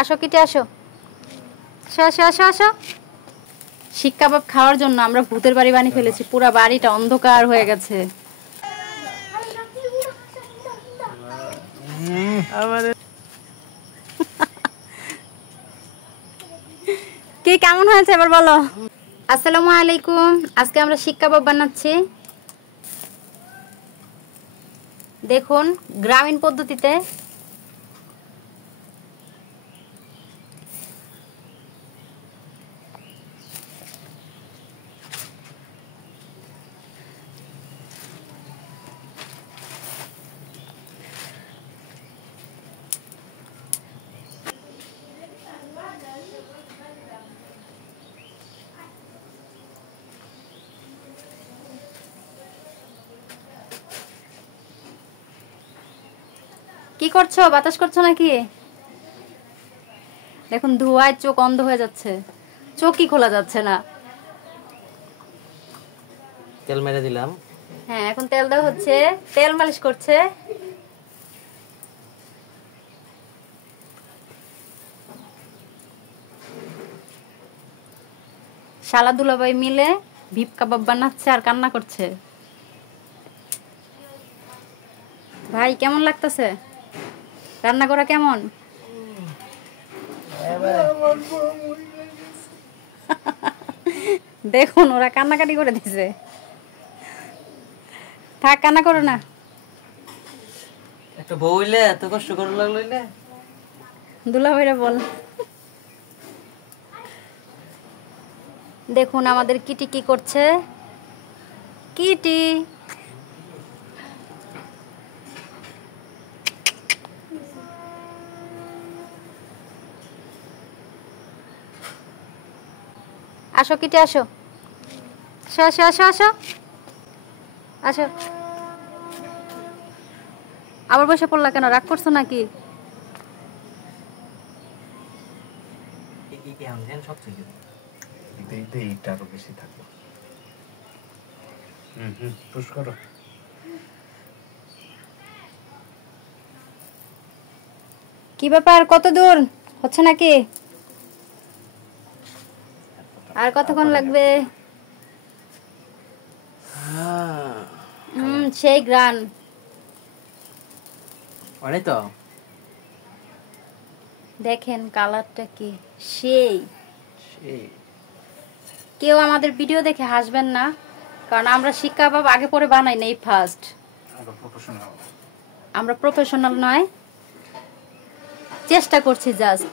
আসো কিটে আসো, আসো আসো আসো। শিক কাবাব খাওয়ার জন্য আমরা ভূতের বাড়ি বানিয়ে ফেলেছি, পুরো বাড়িটা অন্ধকার হয়ে গেছে। কি কেমন হয়েছে এবার বলো। আসসালামু আলাইকুম, আজকে আমরা শিক কাবাব বানাচ্ছি। দেখুন গ্রামীণ পদ্ধতিতে। কি করছো, বাতাস করছো নাকি? দেখুন ধোঁয়ায় চোখ অন্ধ হয়ে যাচ্ছে, চোখই খোলা যাচ্ছে না। তেল মেরে দিলাম। হ্যাঁ এখন তেল দেওয়া হচ্ছে, তেল মালিশ করছে। শালা দুলাভাই মিলে ভিপ কাবাব বানাচ্ছে আর কান্না করছে। ভাই কেমন লাগতেছে রান্না করা? কেমন? দেখুন ওরা কান্নাকাটি করে দিছে। থাক কান্না করো না। একটা বউ হইলে এত কষ্ট করে লাগলো হইলে? দুলাভাইরা বল। দেখুন আমাদের কিটি কি করছে। কিটি আসো কিটি আসো, আসো আসো আসো আসো। আবার বসে পড়লা কেন, রাগ করছো নাকি? কি ব্যাপার, কত দূর হচ্ছে নাকি? আর কতক্ষণ লাগবে? সেই গ্রান অনেক তো। দেখেন কালারটা কি সেই। কেউ আমাদের ভিডিও দেখে হাসবেন না, কারণ আমরা শিক কাবাব আগে পরে বানাই না, এই ফার্স্ট। আমরা প্রফেশনাল নয়, চেষ্টা করছি জাস্ট।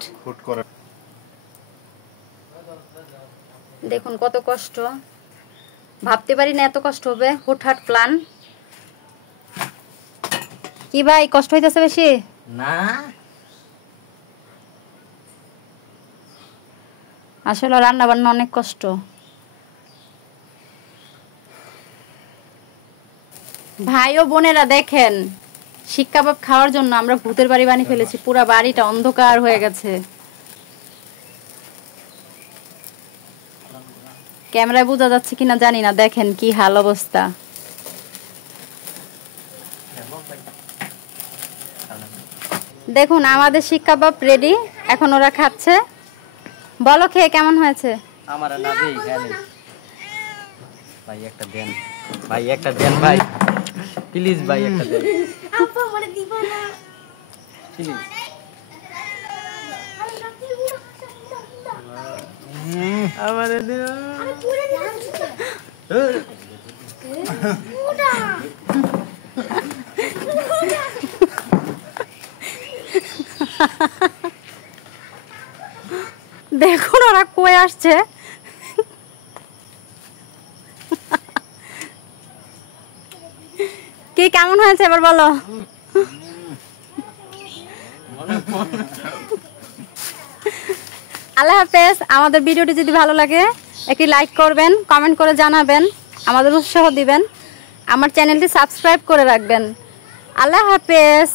দেখুন কত কষ্ট, ভাবতে পারি না এত কষ্ট হবে। হুটহাট প্ল্যান। কি ভাই কষ্ট হইতেছে বেশি? না আসলে রান্না বান্না অনেক কষ্ট। ভাই ও বোনেরা দেখেন, শিক কাবাব খাওয়ার জন্য আমরা ভূতের বাড়ি বানিয়ে ফেলেছি, পুরো বাড়িটা অন্ধকার হয়ে গেছে। ক্যামেরায় বোঝা যাচ্ছে কিনা জানি না, দেখেন কি হাল অবস্থা। দেখুন আমাদের শিক কাবাব রেডি, এখন ওরা খাচ্ছে। বলো খেয়ে কেমন হয়েছে? আমার না দেই গালে। ভাই একটা দেন, ভাই একটা দেন ভাই, প্লিজ ভাই একটা দেন। আপা আমারে দিবা না প্লিজ। আমারে দিন। আমি পুরো দিচ্ছি পুরা দেখুন ওরা কই আসছে। কি কেমন হয়েছে এবার বলো। আল্লাহ হাফেজ। আমাদের ভিডিওটি যদি ভালো লাগে একটি লাইক করবেন, কমেন্ট করে জানাবেন, আমাদের উৎসাহ দিবেন, আমার চ্যানেলটি সাবস্ক্রাইব করে রাখবেন। আল্লাহ হাফেজ।